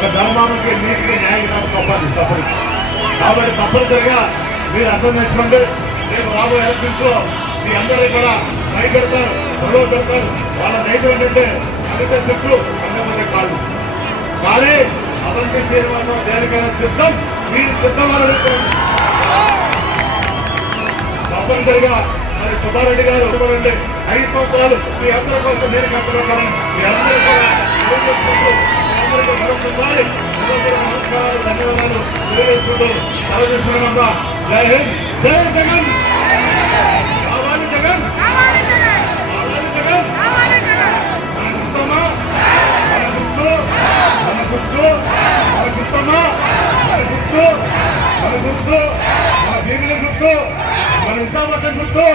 ఒక ధర్మానికి నీతికి న్యాయం తప్పదు తప్పదు కాబట్టి తప్పనిసరిగా మీరు అర్థం చేసుకోండి. రేపు రాబోయే ఎలక్షన్స్లో మీ అందరూ కూడా పై పెడతారు గొడవ పెడతారు. వాళ్ళ రైతు ఏంటంటే అధిక చెట్లు అందకపోతే కాదు. కానీ అభివృద్ధి చేయడం దేనికైనా సిద్ధం మీరు సిద్ధమని తప్పనిసరిగా మరి సుబ్బారెడ్డి గారు ఐదు సంవత్సరాలు మీ అందరి కోసం నేను కట్టడం మీ అందరి అందరికీ ధన్యవాదాలు తెలియజేసుకుంటూ సెలవుస్తున్నామమ్మా జై హింద్ జై జగన్ కావాలి జగన్ కావాలి జగన్ మన మన గుర్తు మన గుర్తమ్మా మన గుర్తు మన గుర్తు మన భీముల గుర్తు మన గుర్తు